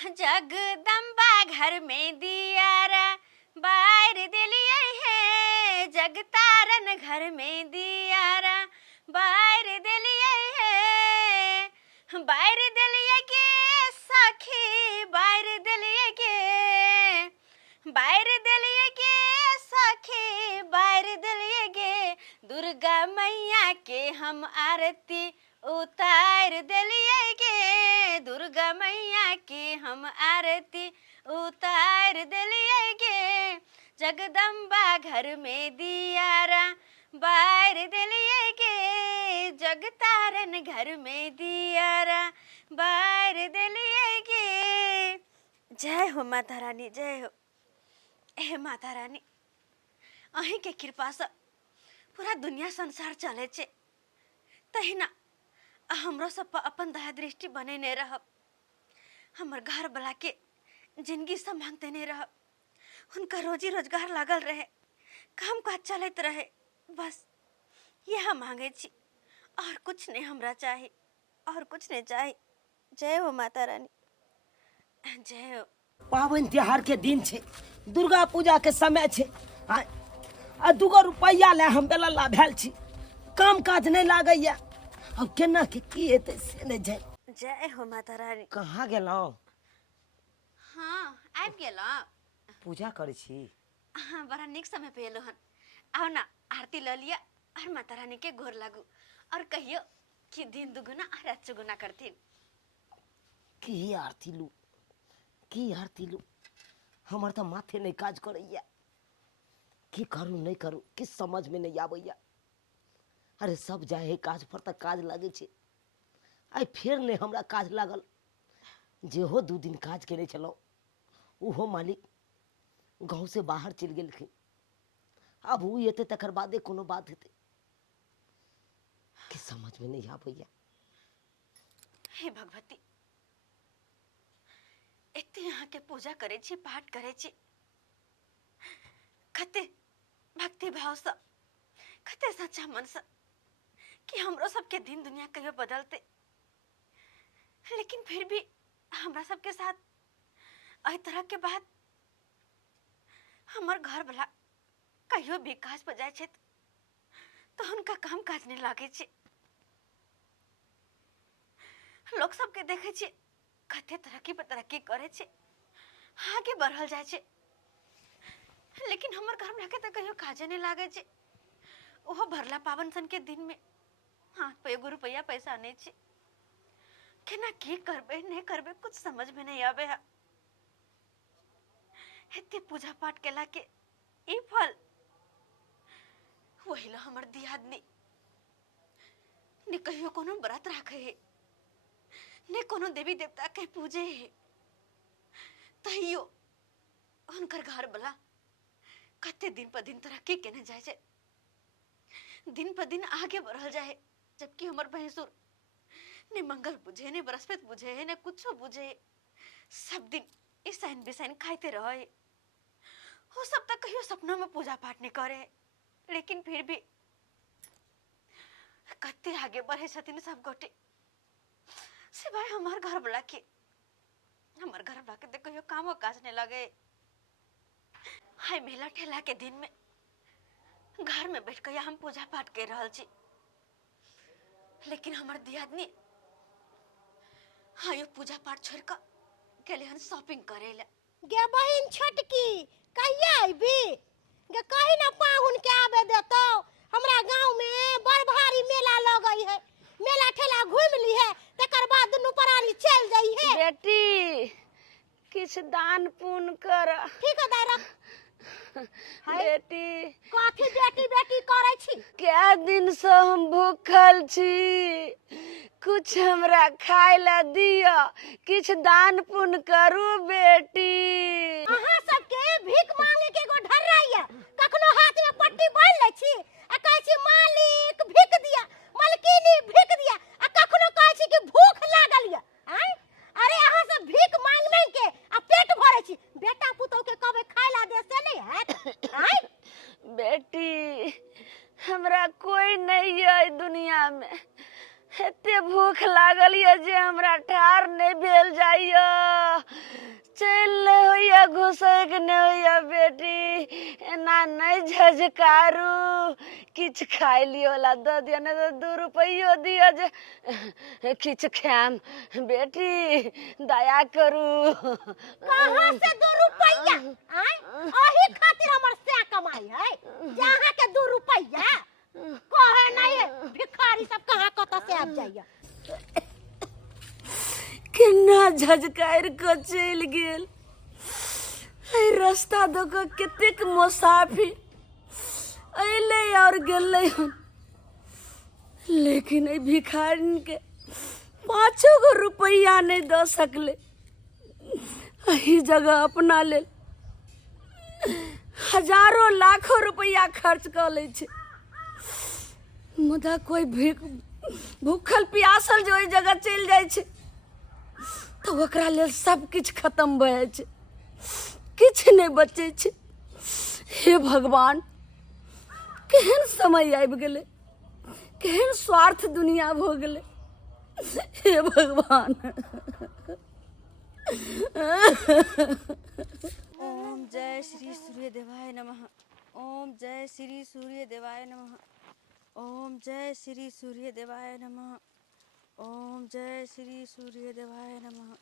जगदम्बा घर में दियारा बार दिलिये है, जगतारन घर में दियारा बार दिलिये है, बार दिलिये के सखी बार दिलिये के, बार दिलिये के सखी बार दिलिये के, दुर्गा मैया के हम आरती उतार दिलिये के, दुर्गा मैया के हम आरती उतार दिलिये के, जगदम्बा घर में दियारा बार दिलिये के, जगतारन घर में दियारा बार दिलिये के। जय हो माता रानी, जय हो। ए माता रानी, अहीं के कृपा से पूरा दुनिया संसार चले छे, तहिना हमरो सब पर अपन दया दृष्टि बने नहीं रहब, हमर घर वाला के जिंदगी सब मांगते नहीं रहब, उनका रोजी रोजगार लागल रहे, काम काज चलत रहे, बस यह मांगे छी, और कुछ नहीं हमरा चाहिए, और कुछ नहीं चाहिए। जय हो माता रानी, जय हो। पावन त्योहार के दिन छे, दुर्गा पूजा के समय छे, आ 2 रुपया ले हम बेला भेल छी, काम काज नहीं लागैया, अब केना के की हेतै से नहीं जाय। जय हो माता रानी। कहाँ गेलौं? हाँ, आबि गेलौं। पूजा करे छी? हाँ, बड़ा निक समय पे एलो हन। आओ ना, आरती ल लिया और माता रानी के गोर लागू, और कहियो कि दिन दुगुना और रात चौगुना करथिन। की आरती लू, की आरती लू, हमर तो माथे नहीं काज करैया, की करू नहीं करू किस समझ में नहीं आबैया। अरे सब जाए है काज पर तक काज लागे छे, आई फिर नहीं हमरा काज लागल, जेहो 2 दिन काज केने चलो, उहो मालिक गाँव से बाहर चल गेलखिन, अब उ एते तकर बादे कोनो बात हेते, किस समझ में नहीं आबैया। हे भगवती, एते यहाँ के पूजा करे छी, पाठ करे छी, कते भक्ति भाव से, कते सच्चा मन से, कि हमरो सबके दिन दुनिया कहियो बदलते, लेकिन फिर भी हमरा सबके साथ एहि तरह के बात, हमर घर वाला कहियो भी काज पर जाय छे तो उनका काम काज नहीं लागे छे, लोग सबके देखे छे कते तरक्की पर तरक्की करे छे, आगे बढ़ल जाय छे, लेकिन हमर घर में तो कहियो काजे नहीं लागे छे, ओहो भरला पावन सन के दिन में हाथ पे 1 रुपया पैसा नहीं छे, केना की करबे नहीं करबे कुछ समझ में नहीं आवे है। एते पूजा पाठ केला के ई फल वही ला हमर दियादनी ने कहियो कोनो व्रत राखे है, ने कोनो देवी देवता के पूजे है, तहियो उनकर घर वाला कते दिन पर दिन तरक्की केने जाय छे, दिन पर दिन आगे बढ़ल जाए, जबकि हमर भैंसुर ने मंगल बुझे, ने बृहस्पति बुझे है, ने कुछो बुझे, सब दिन ईसाइन बिसाइन खाइते रहे, वो सब तक कहियो सपना में पूजा पाठ नहीं करे, लेकिन फिर भी कते आगे बढ़े छथिन सब गोटे, सिवाय हमार घर वाला के, हमार घर वाला के तो कहियो कामो काज नहीं लगे। हाय मेला ठेला के दिन में घर में बैठ के हम पूजा पाठ कर रहल छी, लेकिन हमार दियादनी हाँ यो पूजा पाठ छोड़ कर गेले हन शॉपिंग करे ले। गे बहिन छोटकी, कहिया आइबी? गे कहीं ना पाहुन के आवे देतो, हमरा गांव में बड़ भारी मेला लगई है, मेला ठेला घूम ली है, तकर बाद दुनू प्राणी चल जाई है। बेटी किछ दान पुण्य कर। ठीक है दायरा। बेटी कथी बेटी बेटी करे छी? क्या दिन से हम भूखल छी, कुछ हमरा खाए ला दियो, किछ दान पुण्य करू बेटी। अहाँ सबके भीख मांगे के एगो ढर्राइया, कखनो हाथ में पट्टी बांध लै छी आ कहै छी मालिक भीख दिया, मलकिनी भीख दिया, आ कखनो कहै छी कि भूख लागल या। अरे अहाँ सब भीख मांग नहीं के आ पेट भरे छी, बेटा पुतौ के कहबै खाए ला दे से नहीं है? बेटी हमरा कोई नहीं है दुनिया में, एते भूख लागल ये जे हमरा ठार नहीं भेल जाइयो, घुसैक नहीं होइया बेटी ना नहीं झझकारू किछ खाई लियोला दो दिया ना तो 2 रुपयो दियो जे किछ खाम बेटी दया करू। कहाँ से 2 रुपया आय ओही खातिर हमर से कमाई है जहाँ के 2 रुपया कहे नहीं भिखारी सब कहाँ कत से आब जाइया। केना झझकाएर के चलि गेल एहि रास्ता दऽ कऽ कतेक मुसाफिर अयलै और गेलै हन लेकिन एहि भिखारिन के 5 गो रुपैया नहीं दऽ सकलै। एही जगह अपना लेल हजारों लाखों रुपैया खर्च कऽ लै छै मुदा कोई भूखल प्यासल जो ओहि जगह चलि जाइ छै तो ओकरा लेल सब किछ खत्म भऽ जाइ छै किछ नहीं बचे छै। हे भगवान केहन समय आबि गेलै केहन स्वार्थ दुनिया भऽ गेलै हे भगवान। ओम जय श्री सूर्य देवाय नमः। ओम जय श्री सूर्य देवाय नमः। ओम जय श्री सूर्य देवाय नमः। ओम जय श्री सूर्य देवाय नमः।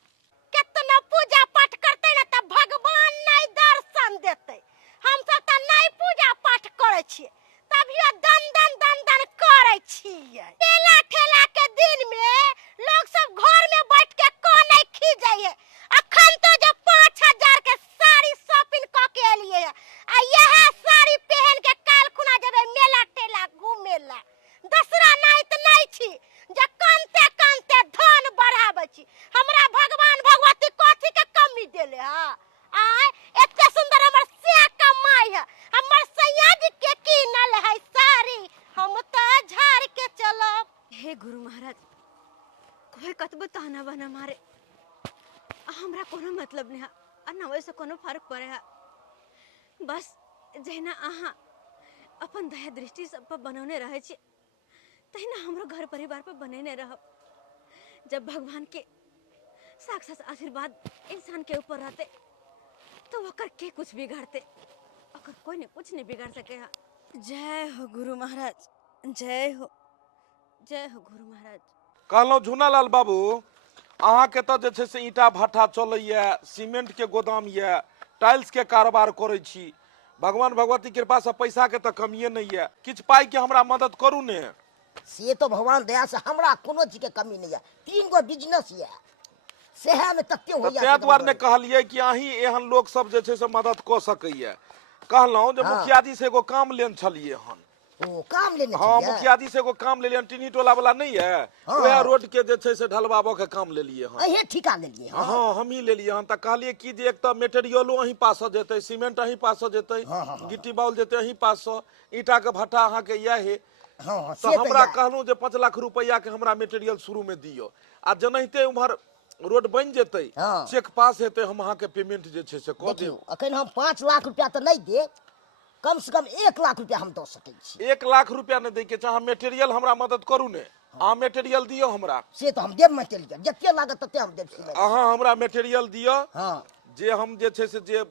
कितना पूजा पाठ करते ना तब भगवान नहीं दर्शन देते। हम सब त नहीं पूजा पाठ करे छिए तभियो दन दन करे छिए। ठेला ठेला के दिन में लोग सब घर में बैठ के कोने खी जाइए। अखन तो जो 5000 के साड़ी शॉपिंग क के लिए आ यह साड़ी पहन के काल खुना जेबे मेला टेला घूमेला। दसरा नाइट नहीं छी जे कांते कांते धन बढ़ाबै छी। हमरा भगवान भगवती कथी के कमी देले हा आय एते सुंदर हमर से कमाई है हमर सैया जी के कीनल है साड़ी हम त झाड़ के चलब। हे गुरु महाराज कोई कतबो ताना बना मारे हमरा कोनो मतलब नहीं है और ना वैसे कोनो फर्क पड़े है। बस जहिना अहाँ अपन दया दृष्टि सब पर बनौने रहे छी तहिना हमरो घर परिवार पर बनेने रहब। जब भगवान के साक्षात आशीर्वाद इंसान के ऊपर रहते तो ओकर के कुछ बिगाड़ते ओकर कोई ने कुछ नहीं बिगाड़ सके है। जय हो गुरु महाराज जय हो गुरु महाराज। कहलहुँ झूनालाल बाबू अहाँके तऽ जे छै से ईंटा भट्ठा चलैए सीमेंट के गोदाम ये टाइल्स के कारोबार करै छी भगवान भगवती कृपा से पैसा के तऽ कमिए नहीं है किछ पाई के हमरा मदद करू ने। से तो भगवान दया से हमरा कोनो चीज के कमी नहीं है 3 गो बिजनेस है सेहे में तत्ते होइया। तै दुआरे ने कहलिए कि अहीं एहन लोग सब जे छै से मदद कऽ सकैए। कहलहुँ जे मुखिया जी से एगो काम लेन छलिए हन। ओ काम लेने हाँ छलिए? मुखिया जी से एगो काम लेलिए टिन्ही टोला वाला नहीं है वह रोड के जे छै से ढलवाबो के काम लेलिए हन। अहे ठिका लेलिए हां हाँ हम ही लेलिए हन। तऽ कहलिए कि जे एक तऽ मेटेरियलो अहीं पास से जेतै सीमेंट अहीं पास से जेतै गिट्टी बाउल जेतै अहीं पास से ईंटा के भट्ठा अहाँ के यह है। हां तो हमरा कहलहुँ जे 5 लाख रुपया के हमरा मेटेरियल शुरू में दियो आ जनहिते उम्हर रोड बन जेतै चेक पास हेतै हम अहाँ के पेमेंट जे छै से कऽ देब। अखन हम 5 लाख रुपया तो नहीं दे कम से कम 1 लाख रुपया हम दे सकै छी। 1 लाख रुपया नहीं दै के चाह मेटेरियल हमरा मदद करू ने अहाँ मेटेरियल दियो हमरा। से तो हम देब मेटेरियल जते लागत तते हम देब सीमेंट। अहाँ हमरा मेटेरियल दियो हां जे हम जे छै से जे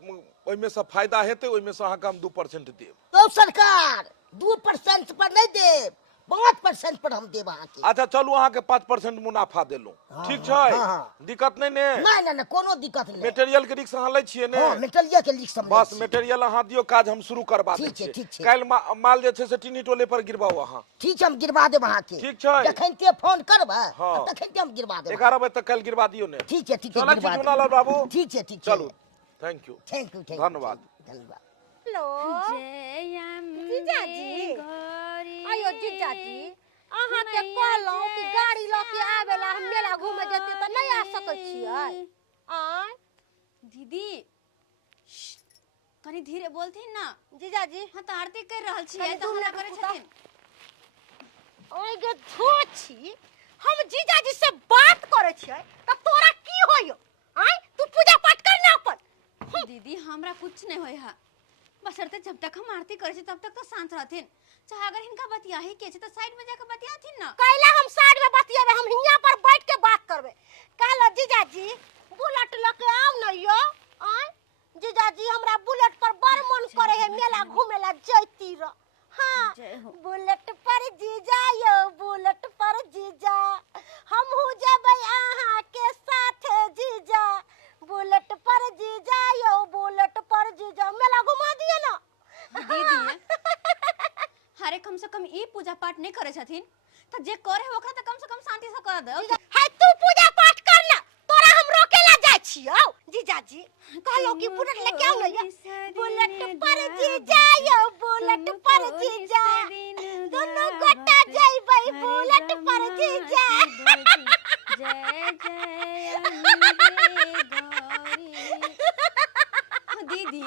ओइमे से फायदा हेतै ओइमे से अहाँ के हम 2% देब। तो सरकार 2% पर नहीं देब 5% पर हम देब अहाँ के। अच्छा चलू अहाँ के 5% मुनाफा देलू ठीक छै दिक्कत नहीं ने? नहीं नहीं कोनो दिक्कत नहीं। मेटेरियल के रिस्क अहाँ लै छियै ने? हां मेटेरियल के रिस्क हम बस मेटेरियल अहाँ दियो काज हम शुरू करबा दै छी। ठीक छै काल माल जे छै से टिन्ही टोले पर गिरबाऊ अहाँ। ठीक हम गिरवा देब अहाँ के। ठीक छै जखनते फोन करबै तखनते हम गिरवा देब। 11 बजे तक कल गिरवा दियो ने। ठीक है चला छी झूनालाल बाबू। ठीक है चलू थैंक यू धन्यवाद धन्यवाद। हेलो जय अम्बे जीजा जी गौरी आयो जीजा जी अहाँ के कहलौं कि गाड़ी ल के आवेला हम मेला घूमे जेते त नहीं आ सकै छियै आय दीदी कनी धीरे बोलथिन ना। जीजा जी हाँ तो आरती कर रहल छियै तो हमरा करे छथिन। ओए गे धोछी हम जीजा जी से बात करे छियै त तोरा की होयो आय तू पूजा पाठ कर ना अपन। दीदी हमरा कुछ नहीं होय है बसरते जब तक हम आरती करे छी तब तक तो शांत रहथिन चाहे अगर हिनका बतिया ही के छै तो साइड में जाके बतियाथिन ना। कैला हम साइड में बतियाबे हम हियां पर बैठ के बात करबे। कहलो जीजा जी बुलेट ल के आउ न यो आय जीजा पूजा पाठ नहीं करे छथिन तो जे करे ओकरा त कम से कम शांति से कर दो। है तू पूजा पाठ करना, तोरा हम रोकेला जाय छियौ। जीजाजी कहलो कि बुलेट लेके आओ ना, बुलेट पर जीजा यो, बुलेट पर जीजा, दोनों गोटा जइबै बुलेट पर जीजा। जय जय अम्बे गौरी। दीदी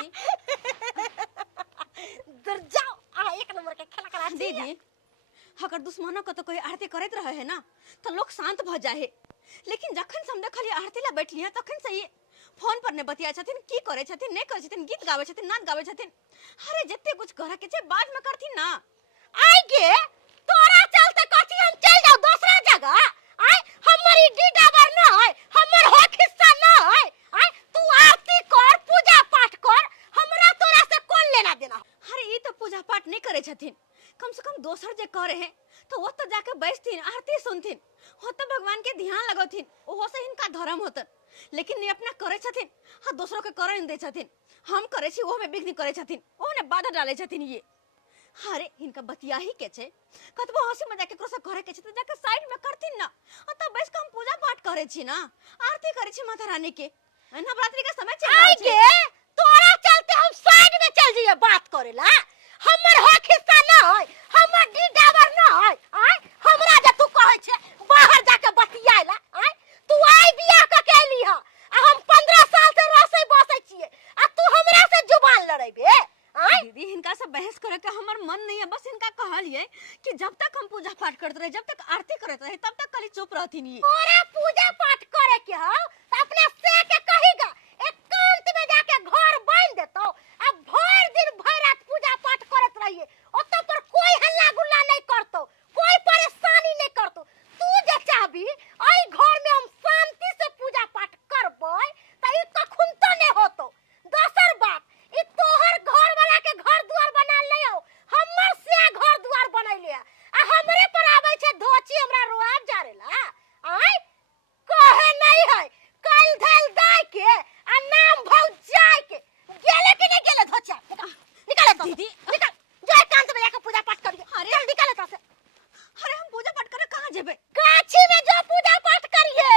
इधर जाओ, आ एक नंबर के खेला करा दीदी अगर दुश्मनों को तो कोई आरती करत रहे है ना तो लोग शांत भ जाए, लेकिन जखन से हम देखलिए आरती ला बैठलिए तखन से ये फोन पर ने बतिया छथिन, की करे छथिन नहीं करे छथिन, गीत गावे छथिन नाच गावे छथिन। अरे जत्ते कुछ करे के छे बाद में करथिन ना। आई गे तोरा चलते कथी हम चल जाओ दूसरा जगह। आई हमर ई डीडावर न है, हमर हक हिस्सा न है। आई तू आरती कर, पूजा पाठ कर, हमरा तोरा से कौन लेना देना। अरे ये तो पूजा पाठ नहीं करे छथिन, कम से कम दोसर जे करे हैं तो वो तो जाके बैठथिन आरती सुनथिन, हो तो भगवान के ध्यान लगथिन, ओहो से इनका धर्म होतन। लेकिन ये अपना करे छथिन हाँ दूसरों के करे दे छथिन, हम करे छी वो में विघ्न करे छथिन, वो ने बाधा डाले छथिन। ये अरे इनका बतिया ही के छे, कतबो हंसी मजाक के से करे के छे तो जाके साइड में करथिन ना, और तब बैठ के हम पूजा पाठ करे छी ना, आरती करे छी माता रानी के। नवरात्रि का समय चल आई गे तोरा चलते हम साइड में चल जाइए बात करेला। हमर हक हिस्सा न है, हमर डीडावर न है। आई हमरा जे तू कहै छे बाहर जाके बतियाइला। आई तू आई बियाह क के एली ह, आ हम 15 साल से रसै बसै छिए, आ तू हमरा से जुबान लड़ैबे। आई दीदी इनका से बहस करे के हमर मन नहीं है, बस इनका कहलिए कि जब तक हम पूजा पाठ करते रहे, जब तक आरती करते रहे तब तक खाली चुप रहथिन। ये तोरा पूजा पाठ करे के हो त अपने से के कहिगा, एकांत में जाके घर बांध देतो, आ भर दिन भर रात पूजा पाठ करत रहिए। ओत पर कोई हल्ला गुल्ला नहीं करतो, कोई परेशानी नहीं करतो। तू जे चाहबी आई घर में हम शांति से पूजा पाठ करबै त ई कखुन तो नहीं होतो। दोसर बात ई तोहर घर वाला के घर दुआर बना ले हो, हमर से घर दुआर बनैले आ हमरे पर आबै छे धोची हमरा रोआब जारेला। आई कहे नहीं है कल धल दाय के आ नाम भौ जाय के गेले कि नहीं गेले धोचा। निकाले तो दीदी निकाल, जो एकांत में जाके पूजा पाठ करिए। अरे चल निकाले तो से। अरे हम पूजा पाठ करे कहाँ जेबे? गाछी में जो पूजा पाठ करिए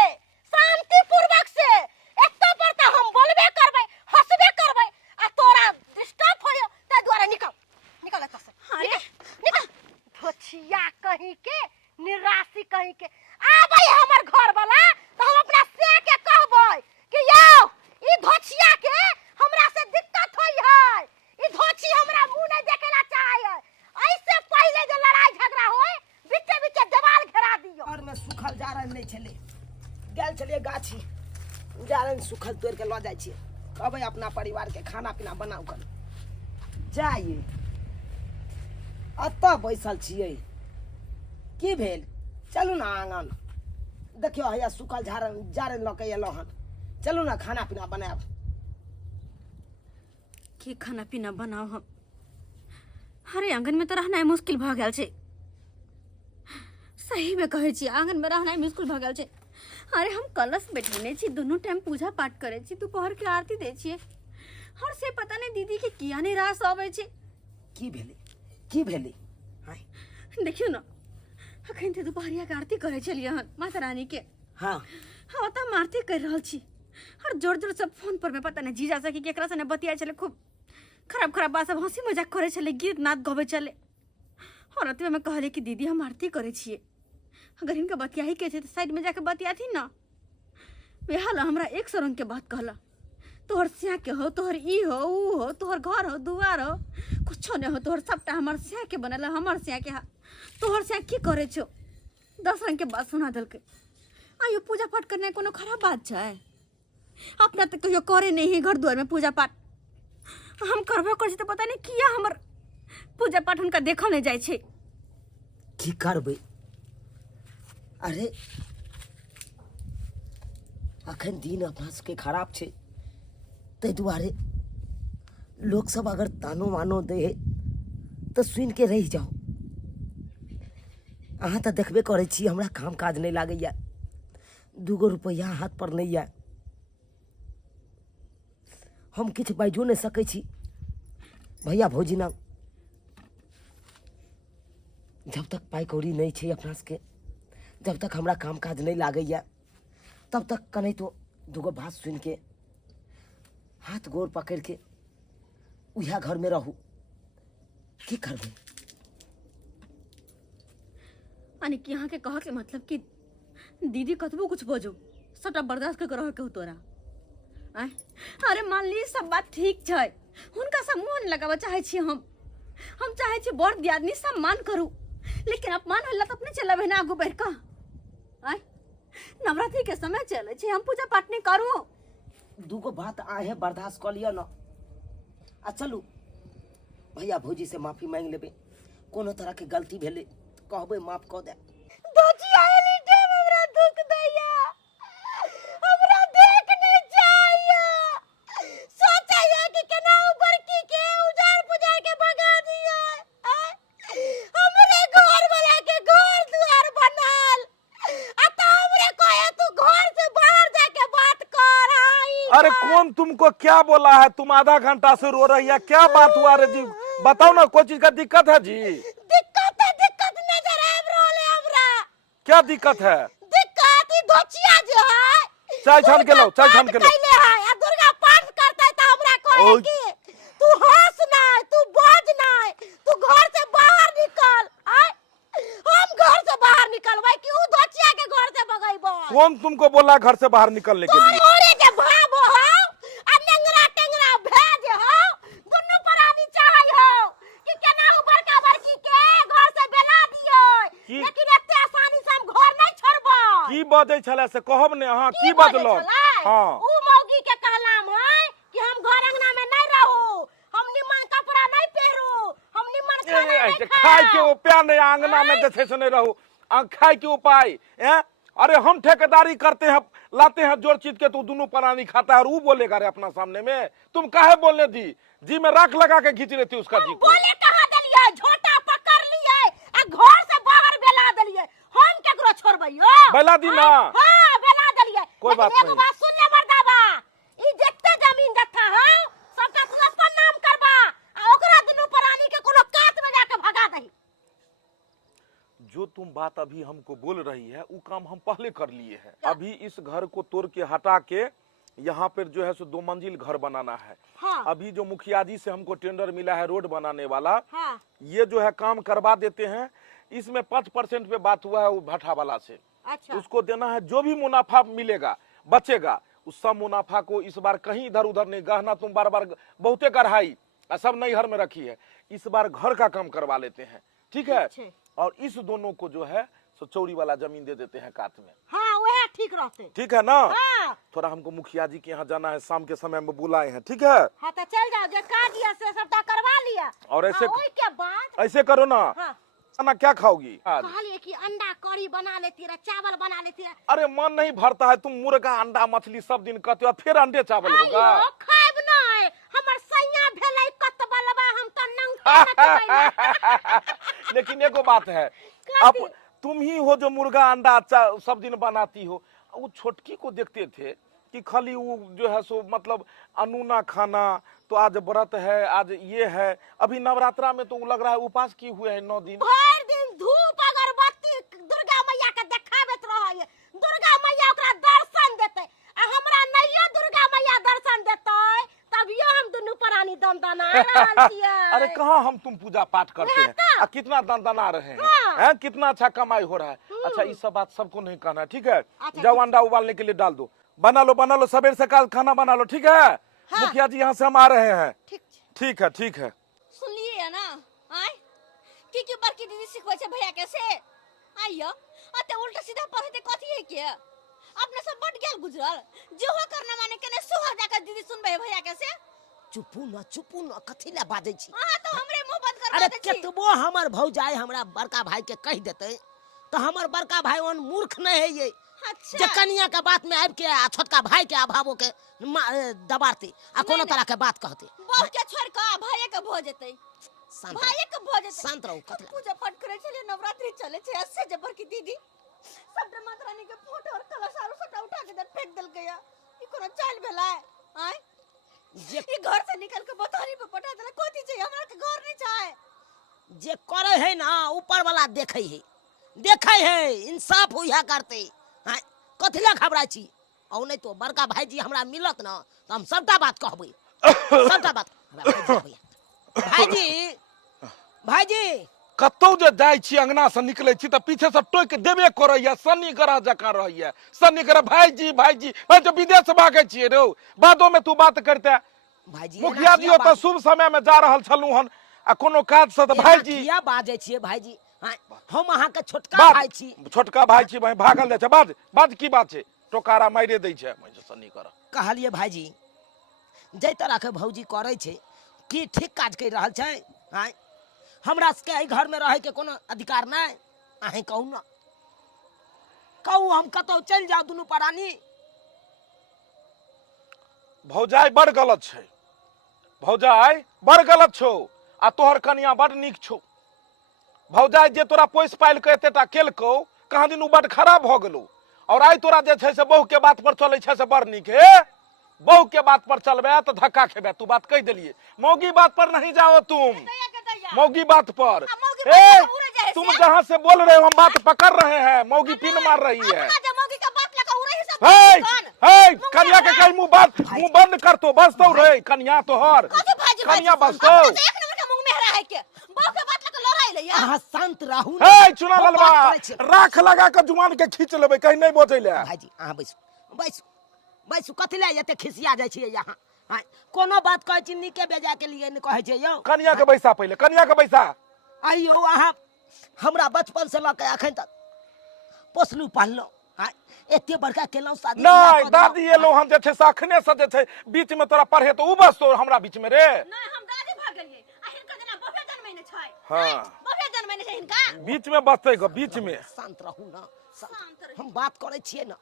शांति पूर्वक से। एतो पर त हम बोलबे करबै, हंसबे करबै, आ तोरा डिस्टर्ब होयो त द्वारा निकल निकाले तो से। अरे निकल धोचिया कहीं के, निराशी कहीं के आबै हमर घर वाला तो हम अपना से के कहबै कि यौ ई धोचिया के हमरा से दिक्कत होई है, ई धोची हमरा मुंह नहीं देखेला चाहे है। ऐसे पहले जे लड़ाई झगड़ा होय बीचे बीचे देवाल घेरा दियो। और में सुखल जारन नहीं छले, गेल छलिए गाछी, जारन सुखल तोड़ के ल जाय छिए, कहबै अपना परिवार के खाना पीना बनाऊ कर जाइए। अतः बैसल छिए, की भेल चलू ना आंगन, देखियो हैया सुखल जारन ल के एलो हन, चलू ना खाना पीना बनाब। की खाना पीना बनाओ हम? अरे आंगन में तो रहना मुश्किल भ गेल छै, सही में कहै छी आंगन में रहना मुश्किल भ गेल छै। अरे हम कलश बैठने छी, दोनों टाइम पूजा पाठ करे छी, दोपहर के आरती दे छिए, और से पता नहीं दीदी के किया नहीं रास आवे छै। की भेले की भेले? हाय देखियो ना अखन ते दोपहरिया के आरती करे छलिए हन माता रानी के। हाँ हाँ त हम आरती कर रहल छी, और जोर जोर से फोन पर में पता नहीं जीजा से कि केकरा से ने बतिया चले, खूब खराब खराब बात सब हंसी मजाक करे चले, गीत नाच गवे चले। और अतवे में कहले कि दीदी हम आरती करे छिए, अगर इनका बतिया ही के छे तो साइड में जाके बतिया थी ना। बेहाल हमरा एक सौ रंग के बात कहला, तोहर स्या के हो, तोहर ई हो ऊ हो, तोहर घर हो दुआर हो, कुछो नहीं हो, तोहर सबटा हमर स्या के बनल, हमर स्या के तोहर स्या की करे छो। 10 रंग के बात सुना दलके। आयो पूजा पाठ करने कोनो खराब बात छै? अपना तो कहियो करे नहीं है घर द्वार में पूजा पाठ, हम करबे कर तो पता नहीं किया हमर पूजा पाठ उनका देखल नहीं जाय छै। की करबै? अरे अखन दिन अपना सबके खराब छै, ताहि दुआरे लोग सब अगर तानो मानो दे तो सुन के रह जाओ। अहाँ तो देखबे करे छी हमरा काम काज नहीं लागैया, 2 रुपया हाथ पर नहीं है, हम किछ बाजो नहीं सकै छी। भैया भौजी ना जब तक पाई कौड़ी नहीं छे अपना के, जब तक हमरा काम काज नहीं लागैया, तब तक कहीं तो दूगो बात सुन के हाथ गोर पकड़ के उहा घर में रहू। की करबे? अने कि यहाँ के कह के मतलब कि दीदी कतबो कुछ बोझो सबटा बर्दाश्त कर रह के तोरा आय? अरे मान ली सब बात ठीक छै, हुनका सब मोहन लगाबऽ चाहे छी हम चाहे छी बड़ दियादनी सम्मान करू, लेकिन अपमान होला तो अपने चलब है ना आगू बढ़ का। आय नवरात्रि के समय चले छी, हम पूजा पाठ नहीं करू। दूगो बात आहे बर्दाश्त कर लिया ना। आ चलू भैया भौजी से माफी मांग लेबे, कोनो तरह के गलती भेले कहबे माफ कर दे। दोची आएली टाइम हमरा दुख दैया, हमरा देख नहीं चाहिए, सोचैया कि केना ऊपर की के उजाड़ पुजार के भगा दिया। हमरे घर वाला के घर दुआर बनल, आ तो हमरे कहे तू घर से बाहर जाके बात कर आई। अरे कौन तुमको क्या बोला है? तुम आधा घंटा से रो रही है, क्या बात हुआ रे जी? बताओ ना, कोई चीज का दिक्कत है जी? दिक्कत नजर आब रहल है हमरा। क्या दिक्कत है? दिक्कत ई दोचिया जे है, चाय छान के लो, चाय छान के लो। कैले है आ दुर्गा पाठ करते त हमरा कहे ओय। कि तू हंस ना, तू बाज ना, तू घर से बाहर निकल। आय हम घर से बाहर निकलबै कि ऊ दोचिया के घर से भगैबो? कौन तुमको बोला घर से बाहर निकलने के लिए? तोरे जे भाबो हो आ नेंगरा टेंगरा भेज हो, दुनु प्राणी चाहै हो कि केना ऊ बड़का बड़की के घर से बेला दियो, की? लेकिन एते आसानी से हम घर नहीं छोड़बो। की बजै छले से कहब ने अहाँ? की बजलो? हाँ ऊ मौगी के कहलाम है कि हम घर अंगना में नहीं रहू, हम निमन कपड़ा नहीं पहनू, हम निमन खाना नहीं खाए के उपाय नहीं, आंगना में जैसे से नहीं रहू, खाए के उपाय हैं? अरे हम ठेकेदारी करते हैं, लाते हैं जोर चीज के, तू दोनों प्राणी खाता है और वो बोलेगा रे अपना सामने में? तुम काहे बोलने दी? जी में राख लगा के खींच रही थी उसका जी को। बोले कहां देलिए? झोटा पकड़ लिए आ घर से बाहर बेला देलिए, हम केकरो छोड़बैयो? बेला दी ना। हां बेला देलिए। कोई बात लेकिन एगो नहीं। बात सुन ले मर्दाबा, ई जत्ते जमीन जत्था है सबका तू अपन नाम करबा आ ओकरा दुनु प्राणी के कोनो कात में जाके भगा दही। जो तुम बात अभी हमको बोल रही है वो काम हम पहले कर लिए हैं। अभी इस घर को तोड़ के हटा के यहाँ पर जो है सो 2 मंजिल घर बनाना है। हाँ। अभी जो मुखिया जी से हमको टेंडर मिला है रोड बनाने वाला, हाँ। ये जो है काम करवा देते हैं। इसमें 5% पे बात हुआ है वो भट्ठा वाला से, अच्छा। उसको देना है। जो भी मुनाफा मिलेगा बचेगा, उस सब मुनाफा को इस बार कहीं इधर उधर नहीं, गहना तुम बार बार बहुते गढ़ाई सब नई घर में रखी है, इस बार घर का काम करवा लेते हैं, ठीक है? और इस दोनों को जो है सो चौरी वाला जमीन दे देते हैं काट में। हाँ वह ठीक रहते। ठीक है ना? हाँ। थोड़ा हमको मुखिया जी के यहाँ जाना है, शाम के समय में बुलाए हैं, ठीक है? हाँ तो चल जाओ, जो काट दिया से सबटा करवा लिया। और ऐसे हाँ, ओई के बाद ऐसे करो ना। हाँ। खाना क्या खाओगी आज? कहलिए कि अंडा करी बना लेती है, चावल बना लेती है। अरे मन नहीं भरता है, तुम मुर्गा अंडा मछली सब दिन कहते हो, फिर अंडे चावल होगा? आइयो खाइब नहीं, हमर सैया भेलै कतबलवा, हम तो नंगा नचबैला। लेकिन एगो बात है, अब तुम ही हो जो मुर्गा अंडा सब दिन बनाती हो। वो छोटकी को देखते थे कि खाली वो जो है सो मतलब अनूना खाना, तो आज व्रत है, आज ये है। अभी नवरात्रा में तो लग रहा है उपास किए हुए हैं 9 दिन। भर दिन धूप अगरबत्ती दुर्गा मैया के देखाबैत रहै, दुर्गा मैया ओकरा दर्शन देते आ हमरा नैयो दुर्गा मैया दर्शन देते, तभियो हम दुनू प्राणी दंदना रहल छियै। अरे कहाँ हम तुम पूजा पाठ करते हैं, तो। कितना दंदना रहे हैं, हाँ। हैं? कितना अच्छा कमाई हो रहा है। अच्छा ये सब बात सबको नहीं कहना है, ठीक है? अच्छा, जाओ अंडा उबालने के लिए डाल दो, बना लो सवेर सकाल खाना बना लो, ठीक है? हाँ। मुखिया जी यहाँ से हम आ रहे हैं। ठीक छै। ठीक है, ठीक है। सुनलिए है ना? आय की बड़की दीदी सिखबै छै भैया के से आइयो अते उल्टा सीधा पढ़ते कथी है के अपने सब बट गेल गुजरल जेहो करना माने केने सोहा जाकर दीदी सुनबै भैया के से। चुपू न कथी ले बाजै छी? हां तो हमरे मुंह बंद करवा अरे दे छी। केतबो हमर भौजाई हमरा बड़का भाई के कह देते तो हमर बड़का भाई ओन मूर्ख नहीं है ये, अच्छा जे कनिया के बात में आब के आ छोटका भाई के अभावो के दबारती आ कोनो तरह के बात कहती। बहू के छोड़ के भैया के भ जेतै, शांत भैया के भ जेतै। शांत रहू। कथी पूजा पाठ करे छले, नवरात्रि चले छे, ऐसे जबर की दीदी सब माता रानी के फोटो और कलश आरो सब उठा के दे फेंक देल गया। ई कोनो चाल भेला आय जे ई घर से निकल के बतानी पे पटा देला। कोथी छै हमरा के घर नहीं चाहे। जे करे है ना ऊपर वाला देखे है इंसाफ हुआ करते हाँ कथिला घबराई छी और नहीं तो बड़का भाईजी हमरा मिलत ना तो हम सबटा बात कहबै सबटा बात भाईजी भाईजी कतौ जे जाइ छी अंगना से निकले छी त पीछे से टोक देबे करैया सन्नी करा जकां रहैया सन्नी करा भाईजी भाईजी भाई तो विदेश भागे छिए रे बादो में तू बात करते भाईजी मुखिया जी तो शुभ समय में जा रहल छलू हन आ कोनो काज से त भाईजी किया बाजे छिए भाईजी हम अहाँ के छोटका भाई छी छोटका भाई छी भाई भागल जाय छै बाज की बात छै टोकारा मारे दै छै मैं सन्नी कर कहलिए भाईजी जै तरह के भौजी करे छै की ठीक काज कर रहल छै हां हमरा सबके घर में रहे के कोनो अधिकार नहीं अहे कहू ना कहू हम कतौ चल जाऊ दुनू प्राणी भौजाई बड़ गलत छै भौजाई बड़ गलत छौ आ तोहर कनिया बड़ नीक छौ भौजाई जे तोरा पोस पाइल के एतेटा केलकौ कहाँ दिन उ बड़ खराब भ गेलौ और आई तोरा जे छै से बहू के बात पर चलै छै से बड़ नीक हे बहू के बात पर चलबे तो धक्का खेबे तू बात कह दिलिए मौगी बात पर नहीं जाओ तुम मौगी बात पर तुम जहाँ से बोल रहे हो हम बात पकड़ रहे हैं मौगी पिन मार रही है कन्या के कहीं मुंह बंद कर तो बसतो रे कन्या तोहर कन्या बसतो शांत रहू चुना ललवा राख लगा के जुमान के खींच लेबे कहीं नहीं बोझे ले भाईजी अहाँ बैसू कथी ले एते खिसिया जाय छियै यहाँ कोनो बात कहै छी नीके बेजा के लिए कहै छै यौ कन्या के बैसा पहले कन्या के बैसा आइयो अहाँ हमरा बचपन से लके अखन तक पोसलू पाललो एते बड़का केलौ शादी नहीं दादी एलो हम जे छै साखने से जे छै बीच में तोरा पढ़े तो उ बस तो हमरा बीच में रे नहीं हम दादी भाग गेलिए आ हिनकर जना बफे जन्मै ने छै हां बफे जन्मै ने छै हिनका बीच में बसते गो बीच में शांत रहू ना हम बात करे छियै ना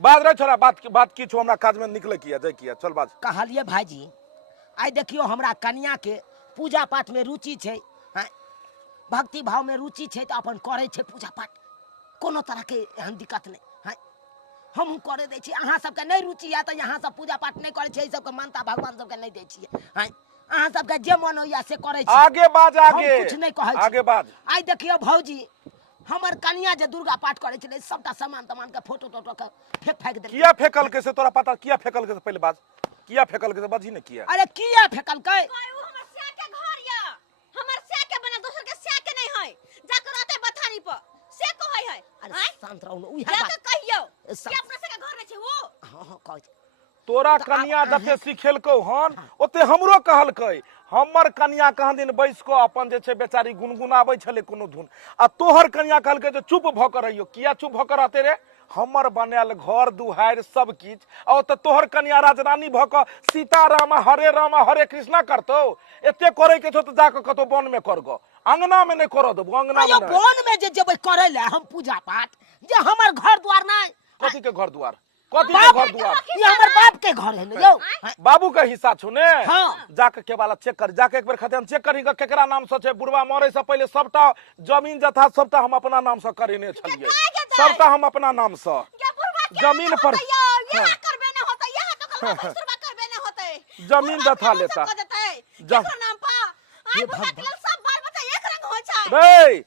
बात रे छोरा बात की छो हमरा काज में निकले किया जय किया चल बात कहलिए भाईजी आई देखियो हमरा कन्या के पूजा पाठ में रुचि छै भक्ति भाव में रुचि छै त अपन करे छै पूजा पाठ कोनो तरह के एहन दिक्कत नहीं हम करे दै छी अहाँ सबके नहीं रुचि या त यहाँ सब पूजा पाठ नहीं करे छै ई सबके मानता भगवान सबके नहीं दै छियै अहाँ सबके जे मन होइया से करे छी आगे बाज आगे कुछ नहीं कहै छी आगे बाज आई देखियो भौजी हमर कन्या जे दुर्गा पाठ करे छले सबटा सामान तमान के फोटो टोटो के फेंक दे किया फेकल के से तोरा पता किया फेकल के से पहले बात किया फेकल के से बाजी ने किया अरे किया फेकल के हमर से के घर या हमर से के बना दोसर के से के नहीं है जाकर आते बथानी पर से कहै है अरे शांत रहू ना उहे या बात तो कहियो कि अपना से के घर में छै वो हां कहै तोरा कन्या जते सिखेलकौ हन ओते हमरो कहलकै हमर कन्या कहाँ दिन बैस को अपन जे छै बेचारी गुनगुनाबै छले कोनो धुन आ तोहर कन्या कहलकै जे चुप भ कर रहियो किया चुप भ कर रहते रे हमर बनायल घर दुहार सब किछ आ त तोहर कन्या राजरानी भ क सीताराम हरे कृष्णा करतौ एते करे के छौ त जाके कतो वन में करगो अंगना में नहीं कर देबो अंगना में वन में जे जेबै करे ले हम पूजा पाठ जे हमर घर द्वार नहीं कथी के घर द्वार कथी के घर द्वार ये हमर बाप के घर है न यौ बाबू का हिस्सा छौ ने हाँ। जाके के वाला चेक कर जाके एक बेर खतन चेक करी केकरा नाम से छै बुढ़वा मरे से पहले सबटा जमीन जथा सबटा हम अपना नाम से करेने छलिए सबटा हम अपना नाम से जमीन पर यहाँ करबे न होता यहाँ तो कल बस्तरबा करबे न होते जमीन जथा लेता नाम पा आई बुढ़ा सब बाल बच्चा एक रंग हो छै रे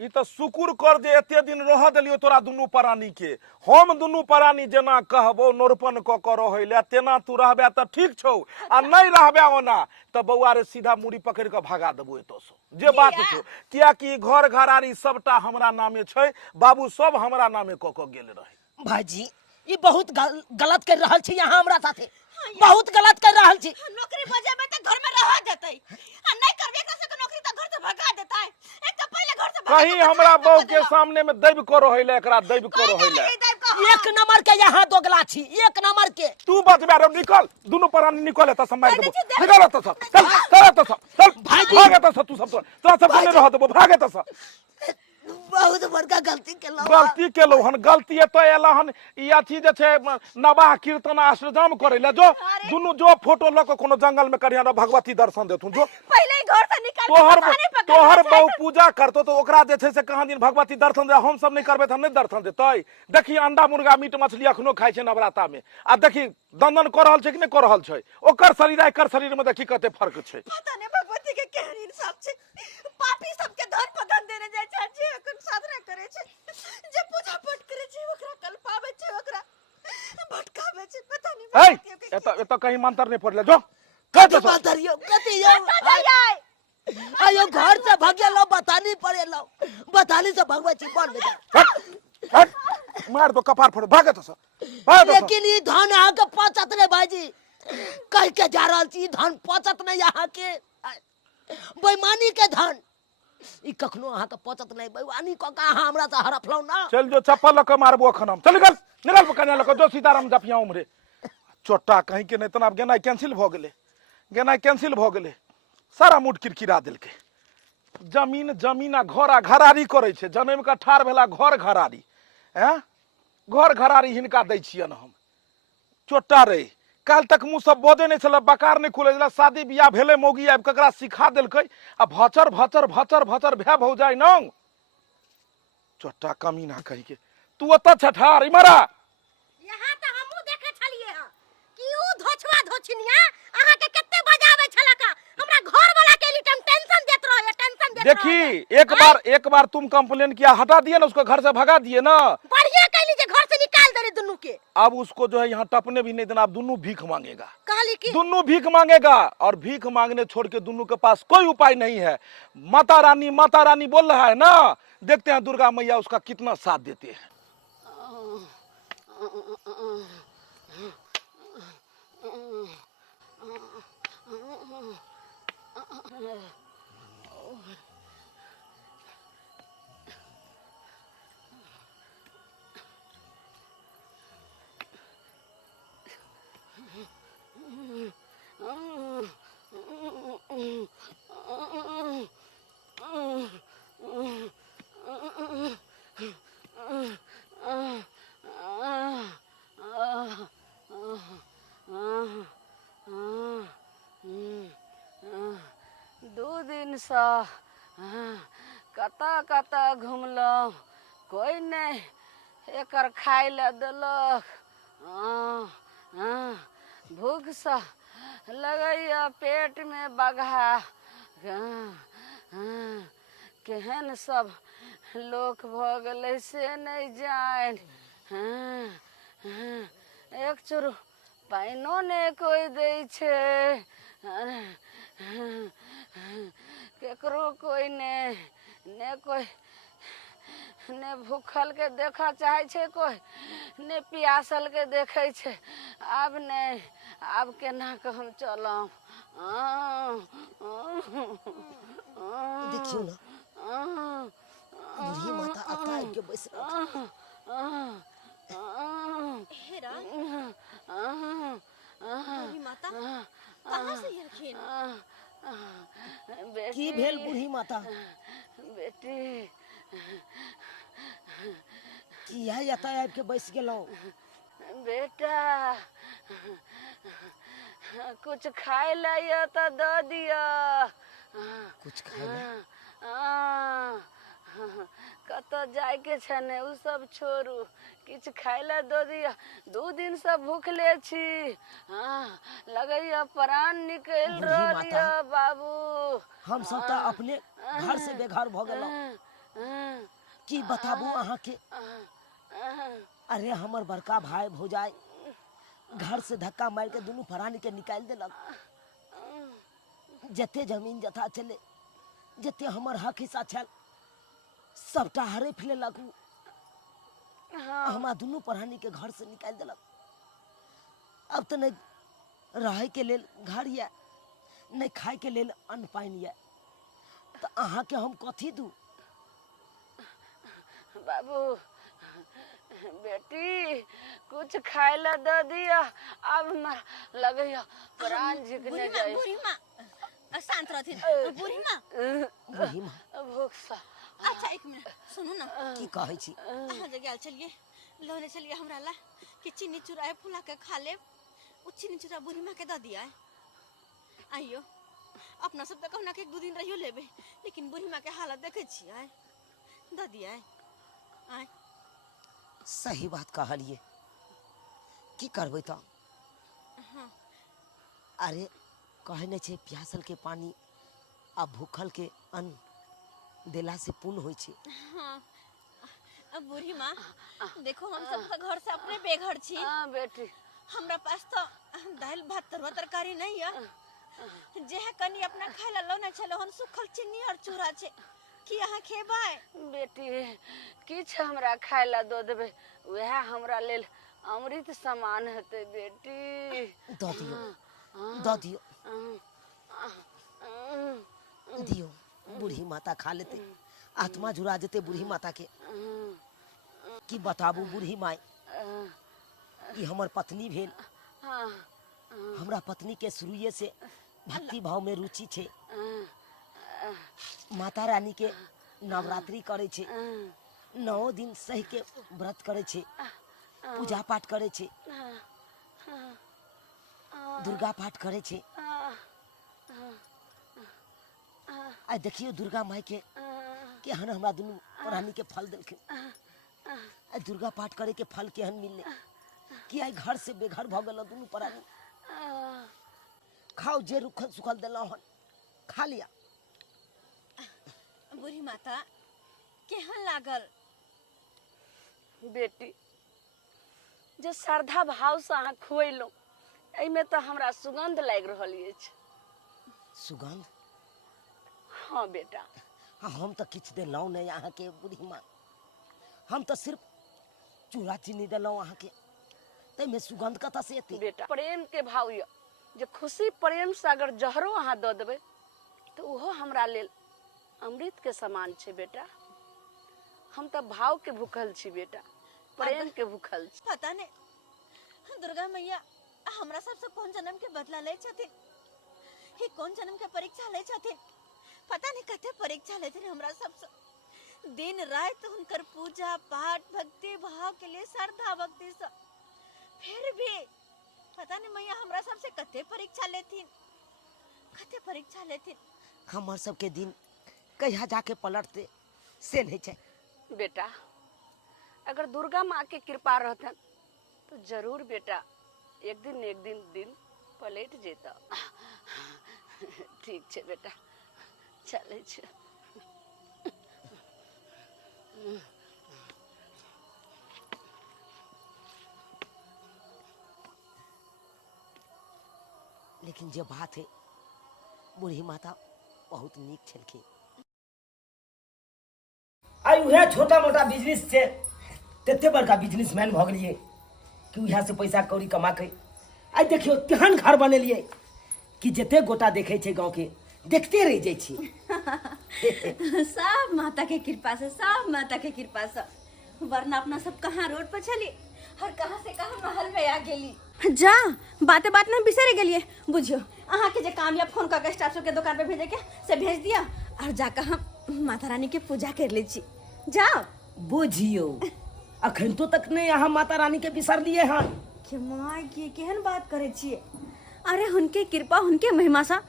ई त शुकुर कर जे एते दिन रह देलियो तोरा दुनू प्राणी के हम दुनू प्राणी जेना कहबो नोरपन क कर रहैले तेना तू रहबे त ठीक छौ आ नहीं रहबे ओना त बौआ रे सीधा मुड़ी पकड़ के भागा देबो एतो से जे बात छौ किया कि घर घरारी सबटा हमरा नामे छै बाबू सब हमरा नामे क गेल रहे भाईजी ये बहुत गलत कर रहल छी यहाँ हमरा साथे बहुत गलत कर रहल छी नौकरी बजे में त घर में रह देतै आ नहीं करबे एकरा से नौकरी त घर से भगा देतै एक त पहले घर से कहीं हमरा बहू के सामने में दैब करो होइले एकरा दैब करो होइले एक नंबर के यहाँ दोगला छी एक नंबर के तू बचबे रे निकल दोनों प्राणी निकल त मार देबो निकल त चल चल भागे त तू सब तोरा सब ने रह देबो भागे त बहुत बड़का गलती केलो हन गलती तो एला हन ई अथी जे छै नवाह कीर्तन आश्रम करे ले जो दुनु जो फोटो ल के कोनो जंगल में करिया भगवती दर्शन देथु जो पहले घर से निकाल तोहर बहु पूजा करतो तो ओकरा जे छै से कहाँ दिन भगवती दर्शन दे हम सब नहीं करबे त हम नहीं दर्शन देतै देखी अंडा मुर्गा मीट मछली अखनो खाइ छै नवराता में आ देखी दंदन कर रहल छै कि नहीं कर रहल छै ओकर शरीर एकर शरीर में देखी कते फर्क छै पता नहीं भगवती के केहन इंसाफ छै पापी सबके धन पर धन देने जाय छै, जे एकर साधना करे छै, जे पूजा पाठ करे छै, ओकरा कल पावे छै, ओकरा भटकावे छै, पता नहीं ए बात के एत कहीं मंत्र नहीं पड़ले जो कथी बातरियो कथी यो जाय। आयो घर से भगेलो बतानी पड़ेलो बतानी से भगवे छी बन बेटा हट मार दो कपार फोड़ भागे तो भाग दो लेकिन ई धन अहाँ के पचत नहीं भाईजी कह के जा रहल छी ई धन पचत नहीं अहाँ के बेईमानी के धन ई कखनो अहाँ के पचत नहीं बेईमानी क के अहाँ हमरा से हड़फलौ ना चल जो चप्पल लक मारबो अखन हम चल निकल कन्या लक जो सीताराम जपिया उमरे चोटा कहीं के नहीं तना गेनाई कैंसिल भ गेले सारा मूड किरकिरा देलके जमीन आ घर घरारी करे छे जन्म का ठार भेला घर घरारी हैं घर घरारी हिनका दै छियन हम चोटा रे काल तक मुंह सब बोदे नहीं छल बकार नहीं खुले छल शादी बियाह भेले मौगी आबि ककरा सिखा देलकै आ भचर भचर भचर भचर भे भौ जाय न चोटा कमीना कहि के तू ओत छठार इमरा यहाँ तो हमहू देखे छलिए ह कि ऊ धोछवा धोछनिया अहाँ के कत्ते बजावे छलका हमरा घर वाला के लिए टेंशन देत रहो टेंशन देत देखी एक बार तुम कंप्लेन किया हटा दिए ना उसको घर से भगा दिए ना बढ़िया कहली जे घर से निकाल दे रे दुन्नू के अब उसको जो है यहाँ टपने भी नहीं देना अब दुन्नू भीख मांगेगा कहली कि दुन्नू भीख मांगेगा और भीख मांगने छोड़ के दुन्नू के पास कोई उपाय नहीं है माता रानी बोल रहा है ना देखते हैं दुर्गा मैया उसका कितना साथ देते हैं दू दिन से कता कता घुमलहुँ कोई नहीं एकर खाय ले देलक भूख सा लगैया पेट में बगहा केहन सब लोक भऽ गेलै से नहीं जान एक चुरु पाइनो ने कोई दै छै केकरो कोई ने कोई ने भूखल के देखा चाहे छे कोई ने पियासल के देखे छे अब नहीं अब केना के हम चलम देखियो ना बुढ़ी माता आता है के बैस हेरा बूढ़ी माता कहाँ से ये रखी की भेल बूढ़ी माता बेटी की है यता आबि के बैस गेलौ बेटा कुछ खाए ला तो दे दिया कुछ खाए कत जाए के छने उ सब छोड़ू किछ खाए ला दे दिया 2 दिन से भूखले छी लगैया प्राण निकल रहिया बाबू हम सब त अपने घर से बेघर भ गेलौ की बताबू अहाँ के अरे हमर बड़का भाई भौजाई घर से धक्का मार के दोनों प्राणी के निकाल देलक जते जमीन जथा चले जते हमर हक हिस्सा छल सबटा हड़प लेलक हमरा दोनों प्राणी के घर से निकाल देलक अब तो नहीं रहे के लेल घर या नहीं खाए के लेल अन्न पानी या तो अहाँ के हम कथी दू बाबू बेटी कुछ खाए ला दे दिया अब लगैया प्राण झिकने जाए बूढ़ी माँ शांत रहती बूढ़ी माँ भूख सा अच्छा एक मिनट सुनू ना की कहै छी अहाँ जगह चलिए लोने चलिए हमरा ला कि चीनी चुराए फुला के खा ले उ चीनी चुरा बूढ़ी माँ के दे दिया आइयो अपना सब तक कहना के 1-2 दिन रहियो लेबे लेकिन बूढ़ी माँ के हालत देखे छियै दे दिया आय सही बात कहलिए की करबै त अरे कहने छे प्यासल के पानी आ भूखल के अन्न देला से पुण्य होइ छै। हाँ अब बूढ़ी माँ देखो हम सब तो घर से अपने बेघर छी। हाँ बेटी हमरा पास तो दाल भात तरुआ तरकारी नहीं है। जे है कनी अपना खाए ला लो ना चलो हम सुखल चीनी और चूड़ा छे कि अहाँ खेबै। बेटी किछ हमरा खाए ला दो देबे वह हमरा लेल अमृत समान हेते बेटी। दऽ दियो दियो बूढ़ी माता खा लेते, आत्मा जुड़ा जेते बूढ़ी माता के। की बताबू बूढ़ी माई, ई हमर पत्नी भेल। हमरा पत्नी के शुरुए से भक्ति भाव में रुचि छे। माता रानी के नवरात्रि करे छे, 9 दिन सह के व्रत करे छे, पूजा पाठ करे छे, दुर्गा पाठ करे छे। आ देखियो दुर्गा माई के केहन हमरा दुनू प्राणी के फल देलखिन। आ दुर्गा पाठ करे के फल केहन मिलले कि आई घर से बेघर भ गेल दुनू प्राणी। खाओ जे रुखल सुखल देलौ हन खा लिया। बूढ़ी माता केहन लागल? बेटी जो श्रद्धा भाव से अहाँ खुएलहुँ एहिमे तो हमरा सुगंध लागि रहल अछि। सुगंध? हाँ बेटा। हाँ हम तो किछ देलौ नहीं अहाँ के बूढ़ी माँ, हम तो सिर्फ चूड़ा चीनी देलौ अहाँ के, तैमे सुगंध कतऽ से एतै? बेटा प्रेम के भाव ये जे खुशी प्रेम से अगर जहरो अहाँ दऽ देबै तो ओहो हमरा लेल अमृत के समान छै बेटा। हम तो भाव के भूखल छी बेटा, प्रेम के भूखल छी। पता नहीं दुर्गा मैया हमरा सबसे कौन जन्म के बदला ले छथिन, ही कौन जन्म के परीक्षा ले छथिन। पता नहीं कते परीक्षा लेथिन हमरा सबसे। दिन रात हुनकर पूजा पाठ भक्ति भाव के लिए श्रद्धा भक्ति से, फिर भी पता नहीं मैया हमरा सबसे कते परीक्षा लेथिन, कते परीक्षा लेथिन। हमर सबके दिन कहिया जाके पलटते से नहीं छै। बेटा अगर दुर्गा माँ के कृपा रहतन तो जरूर बेटा एक दिन दिन पलट जेता। ठीक छै बेटा चले छै। लेकिन जे बात है बूढ़ी माता बहुत नीक छलखिन। आई उहे छोटा मोटा बिजनेस से तते बड़का बिजनेसमैन भ गेलिए कि उहे से पैसा कौड़ी कमा के आई देखियो तेहन घर बनेलिए कि जते गोटा देखे छे गांव के देखते रह जाय छी। सब माता के कृपा से, सब माता के कृपा से, वरना अपना सब कहाँ रोड पर चली और कहाँ से कहाँ महल में आ गेली। जा बाते बात में बिसरे गेलिए। बुझियो अहाँ के जे काम या फोन करके स्टाफ के दुकान पे भेजे के से भेज दिया और जाकर हम माता रानी के पूजा कर ले छी। जाओ। बुझियो अखन तो तक नहीं अहाँ माता रानी के बिसर लिए हन। के माय के केहन बात करे छिए। अरे हुनके कृपा हुनके महिमा सा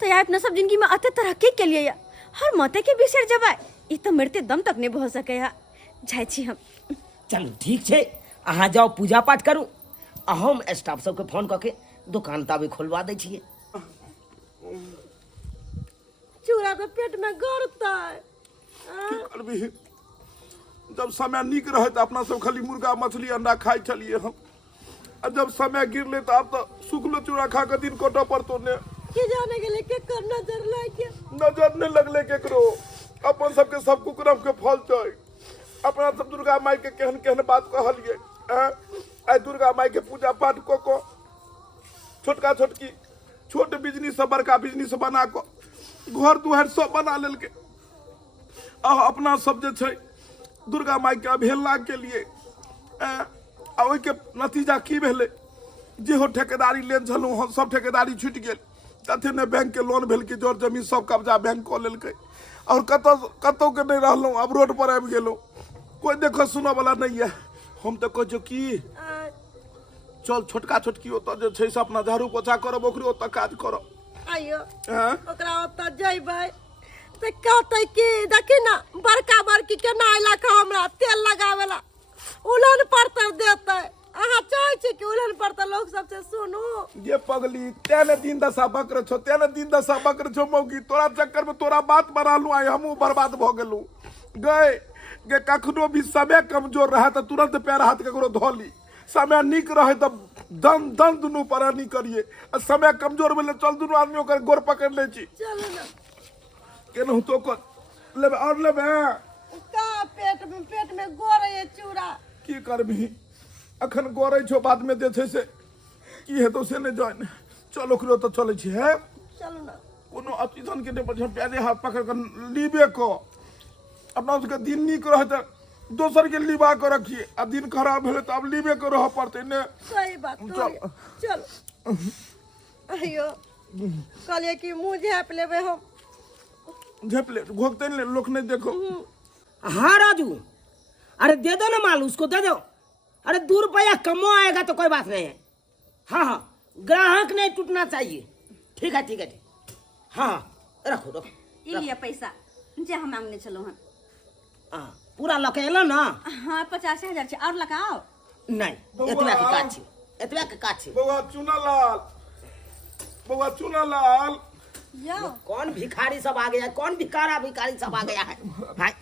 तो यार अपना सब जिंदगी में अते तरक्की के लिए हर माते के बिसर जबाय ई तो मरते दम तक नहीं भ सके है। जाय छी हम। चलो ठीक छे अहाँ जाओ पूजा पाठ करू, हम स्टाफ सबके फोन करके दुकान ताबे खोलवा दै छिए। चूड़ा के पेट में गड़ता है। की करबी, जब समय नीक रहे तो अपना सब खाली मुर्गा मछली अंडा खाई चलिए हम, और जब समय गिरले तो अब तो सुखलो चूड़ा खा के दिन कटो पड़तो ने। के जाने के लिए के कर नजर लागे नजर नहीं लगले केकरो, अपन सबके सब कुकरम के फल छै। अपना सब दुर्गा माई के केहन केहन बात कहलिए। आई दुर्गा माई के पूजा पाठ को छोटका छोटकी छोट बिजनेस से बड़का बिजनेस बना को घर दुआर सब बना लेलके। अपना सब जे छै दुर्गा माई के अवहेलना के लिए आ ओइ के नतीजा की भेले, जेहो ठेकेदारी लेन छलू हम सब ठेकेदारी छूट गेल। कथे ने बैंक के लोन भेल कि जोर जमीन सब कब्जा बैंक कऽ लेलकै और कतौ के नहीं रहलौ, अब रोड पर आबि गेलौ, कोई देखो सुनो वाला नहीं है। हम तो कहो कि चल छोटका छोटकी ओतऽ जे छै से अपना झाड़ू पोछा करब, ओकरे ओतऽ काज करब। आइयो ओकरा ओतऽ जइबै तऽ कहतै कि देखी ना बड़का बड़की के ना इलाका हमरा तेल लगावेला उलन पर देतै अहाँ चाहै छी कि उलहन पर तऽ लोग सबसे सुनू। ये पगली तेने दिन दशा बकर छो, तेने दिन दशा बकर छो मौगी, तोरा चक्कर में तोरा बात बनालू आई हमू बर्बाद भ गेलू। गए गे कखनो भी समय कमजोर रहे तो तुरंत पैर हाथ ककरो धोली, समय निक रहे तो दम दम दुनू पर नहीं करिए, आ समय कमजोर भेले चल दुनू आदमी ओकर गोर पकड़ ले छी। चलू ना। केनहु तो कर लेबे और लेबे का पेट में गोरे ये चूड़ा। की करबी अखन गोरे छो, बाद में जे छै से की हेतौ से नहीं जान। चल ओकरो तो चले छी है। चलू ना। कोनो अतिथन के नहीं पैरे हाथ पकड़ कर लीबे को, अपना सबके दिन निक रहे तो दोसर के लिबा के रखिए, आ दिन खराब भेले तो अब लीबे के रह पड़ते ने। सही बात। चल। चल। अयो कहलिए कि मुंह झाँप लेबे हम। झेप ले घोकते नहीं लोग नहीं देखो। हाँ राजू, अरे दे दो ना माल, उसको दे दो। अरे 2 रुपया कमो आएगा तो कोई बात नहीं है। हाँ हाँ, ग्राहक नहीं टूटना चाहिए। ठीक है ठीक है ठीक। हाँ रखो रखो। ई लिया पैसा जे हम मांगने चलो हन। हाँ पूरा लकेलो ना। हाँ 50,000 छे, और लगाओ। नहीं बउआ। एतबा के काज छै, एतबा के काज छै। बउआ चुनालाल, बउआ चुनालाल, यो कौन भिखारी सब आ गया है, कौन भिखारी सब आ गया है भाई।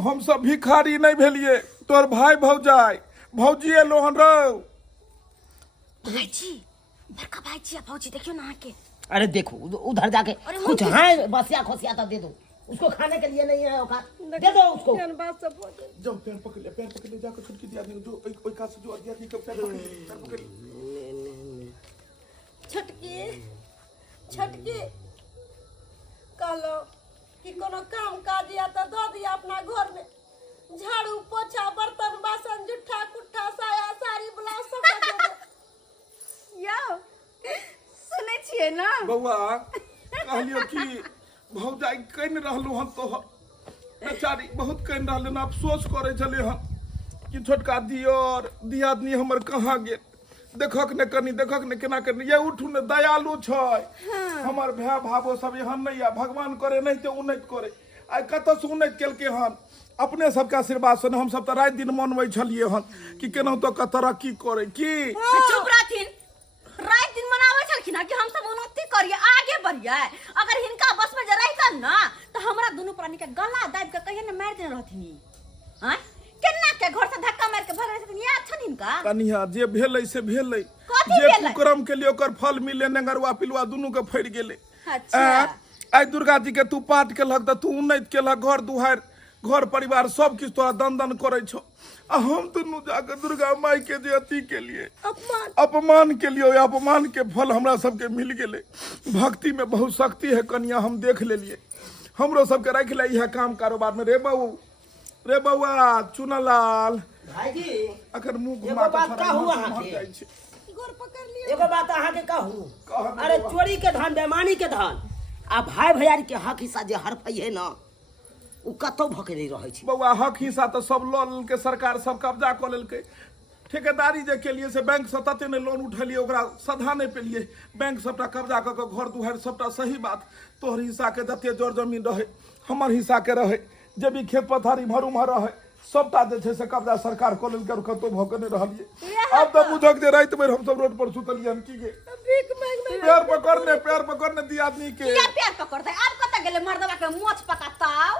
हम सब भिखारी नहीं भेलिए, तोर भाई भौजाई भौजी लोहन रहो। भाईजी बड़का भाईजी भौजी देखियो ना आके। अरे देखो उधर जाके कुछ है बसिया खोसिया तो दे दो उसको, खाने के लिए नहीं है औकात, दे दो उसको। बात सब हो जाए। जाओ पैर पकड़ ले जाकर छुटकी दिया दे, जो ओई का से जो दिया दी के पैर पकड़ ले। छटकी कहलो कि कोनो काम काज या तो दो दिया अपना घर में, झाड़ू पोछा बर्तन बासन जुठा कुट्ठा साया साड़ी ब्लाउज सब दे दो। यो सुने छिए ना बउआ कहलियो कि भौजाई कइन रहलू हन तो बेचारी बहुत कइन रहले ना, अफसोस करे चले हन कि छोटका दियोर दियादनी हमर कहाँ गेल, देखक ने कनी देखक ने केना करनी। ये उठू ने दयालु छै। हमर भाई भावो सब यहाँ नहीं है, भगवान करे नहीं तो उन्नति करे। आई कत से उन्नति केलके हन, अपने सबके आशीर्वाद से हम सब तो रात दिन मनबै छलिए हन कि केना तो का तरक्की करे की। चुप रहथिन, रात दिन मनावे छलखिन कि हम सब उन्नति करिए आगे बढ़िए। अगर हिनका बस में जे रहतन ना तो हमरा दोनों प्राणी के गला दाब के कहिए न मार देने रहथिन। हां केना के घर से धक्का मार के भग रहथिन, या छन हिनका कनिया जे भेलै से भेलै, कथी जे भेलै? कुकर्म के लिए ओकर फल मिले, नगरवा पिलवा दुनू के फड़ गेलै। अच्छा। आई दुर्गा जी के तू पाठ केलक त तू उन्नति केलक, घर दुहार घर परिवार सब किछ तोरा दन दन करे छो, आ हम दुनू जाके दुर्गा माई के जे अति के लिए अपमान के लिए, अपमान के फल हमरा सबके मिल गेलै। भक्ति में बहुत शक्ति है कनिया, हम देख लेलिए। हमरो सबके रख ले यह काम कारोबार में। रे बउआ चुनालाल भाई जी अगर मुंह एगो घुमा बात के कहू थोड़ा अहाँ मर के। जाइ छै। गोर पकड़ लियो। एगो बात अहाँ के कहू, कहब अरे बउआ। चोरी के धन बेमानी के धन आ भाई भैयारी के हक हिस्सा जे हड़पै है ना, उ कतौ भके नहीं रहे छै। बउआ हक हिस्सा तो सब लऽ लेलकै, सरकार सब कब्जा कऽ लेलकै। ठेकेदारी जे केलिए से बैंक से तते ने लोन उठेलिए, ओकरा सधा नहीं पेलिए, बैंक सबटा कब्जा कऽ के घर दुहार सबटा। सही बात, तोहर हिस्सा के जते जर जमीन रहे, हमर हिस्सा के रहे, जे भी खेत पथारी भर रहे सबटा जे छै से कब्जा सरकार कऽ लेलकै, और कतौ भऽ के नहीं रहलिए। अब तो बुझक जे रात में हम सब रोड पर सुतलिए हन की गे। भीख मांगने पैर पकड़ने दी आदमी के। किया पैर पकड़ते? अब कत गेले मर्दवा के मोछ पकाताओ।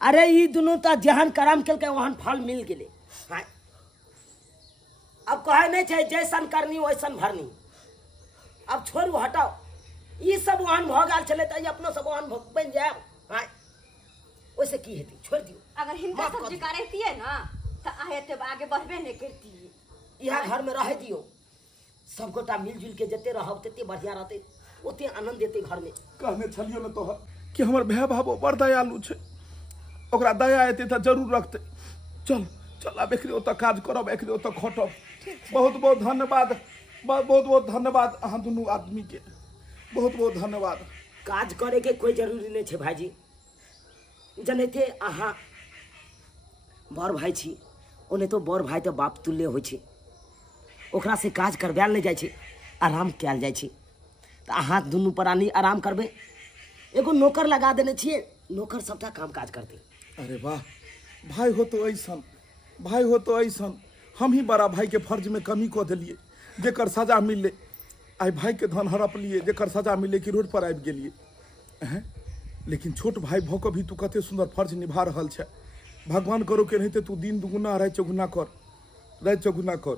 अरे ई दुनू त जहन कर्म केलकै वहन फल मिल गेलै। हाँ। अब कहे नहीं छै जैसन करनी वैसन भरनी। अब छोड़ू हटाओ, ई सब वहन भ गेल छलै त ई अपनो सब वहन बन जाए। हाँ। ओइसे की हेतै, छोड़ दियो। अगर हिंदा सब जिका रहतिए ना तो आए ते आगे बढ़बे नहीं करती। यहाँ घर में रह दियो, सब गोटा मिलजुल के जते रहब तते बढ़िया रहते, ओते आनंद देते घर में। कहने छलियो न तोहर कि हमर भाई भावो बड़ दयालु छै, ओकरा दया एते त जरूर रखते। चल चल अब एकरे ओतऽ काज करब, एकरे ओतऽ खटब। बहुत बहुत धन्यवाद, बहुत बहुत धन्यवाद अहाँ दुनू आदमी के, बहुत बहुत धन्यवाद। काज करे के कोई जरूरी नहीं छै भाईजी, जनते अहाँ बड़ भाई छी, ओने तो बड़ भाई तो बाप तुल्य होइ छै, ओकरा से काज करवायल नहीं जाइ छै, आराम कयल जाइ छै। तो अहाँ दुनू प्राणी आराम करबै, एगो नौकर लगा देने छियै, नौकर सबटा काम काज करते। अरे वाह, भाई हो तो ऐसन, भाई हो तो ऐसन। हम ही बड़ा भाई के फर्ज में कमी कऽ देलिए, जेकर सजा मिलले। आई भाई के धन हड़प लिए, जेकर सजा मिलले कि रोड पर आबि गेलिए। हैं? लेकिन छोट भाई भऽ कऽ भी तू कते सुंदर फर्ज निभा रहल छै। भगवान करो के नहीं तू दिन दुगुना राति चौगुना कर, राति चौगुना कर।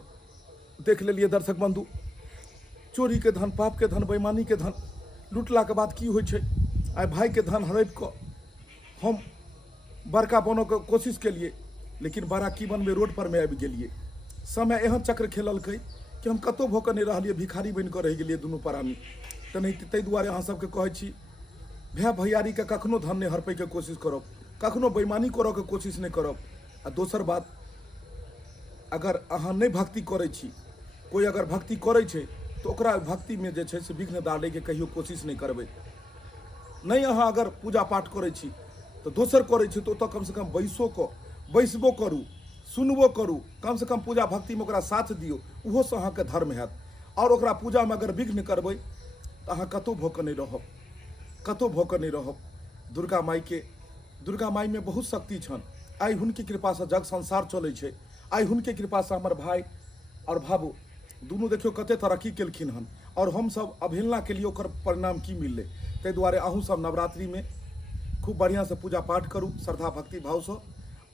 देख लेलिए दर्शक बंधु, चोरी के धन, पाप के धन, बेईमानी के धन लुटला के बाद की होइ छै। आई भाई के धन हड़प कऽ हम बड़का बनऽ के कोशिश केलिए, लेकिन बड़ा की बनबे रोड पर में आबि गेलिए। समय एहन चक्र खेललकै कि हम कतौ भऽ कऽ नहि रहलिए, भिखारी बनि कऽ रहि गेलिए दुनू प्राणी। तऽ नहीं ताहि दुआरे अहाँ सबके कहै छी, भाय भैयारी के कखनो धन नहीं हड़पै के कोशिश करब, कखनो बेईमानी करऽ के कोशिश नहीं करब। आ दोसर बात, अगर अहाँ नहीं भक्ति करै छी, कोई अगर भक्ति करै छै तो ओकरा भक्ति में जे छै से विघ्न डालै के कहियो कोशिश नहीं करबै। नहीं अहाँ अगर पूजा पाठ करै छी तो दोसर करै छी तो कम से कम बैसबो करू, सुनबो करू, कम से कम पूजा भक्ति में ओकरा साथ दियौ, उहो से अहाँके धर्म हैत। और ओकरा पूजा में अगर विघ्न करबै तो अहाँ कतौ भऽ कऽ नहीं रहब, कतौ भऽ कऽ नहीं रहब। दुर्गा माई में बहुत शक्ति छन। आई हुनकी कृपा से जग संसार चलै छै। आई हुनके कृपा से हमर भाई और भाबू दुनू देखियो कते तरक्की केलखिन हन, और हम सब अवहेलना के लिए ओकर परिणाम की मिललै। ताहि दुआरे अहूँ सब नवरात्रि में खूब बढ़िया से पूजा पाठ करू, श्रद्धा भक्ति भाव से,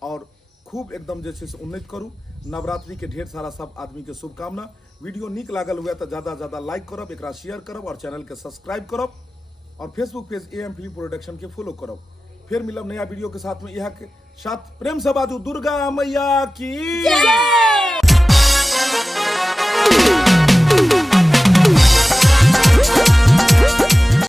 और खूब एकदम जे छै से उन्नति करू। नवरात्रि के ढेर सारा सब आदमी के शुभकामना। वीडियो नीक लागल हुए तो ज़्यादा से ज़्यादा लाइक करब, एकरा शेयर करब और चैनल के सब्सक्राइब करब, और Facebook page AM film production के फॉलो करब। फिर मिलब नया वीडियो के साथ में। यहाँ के साथ प्रेम से बाजू दुर्गा मैया की जय।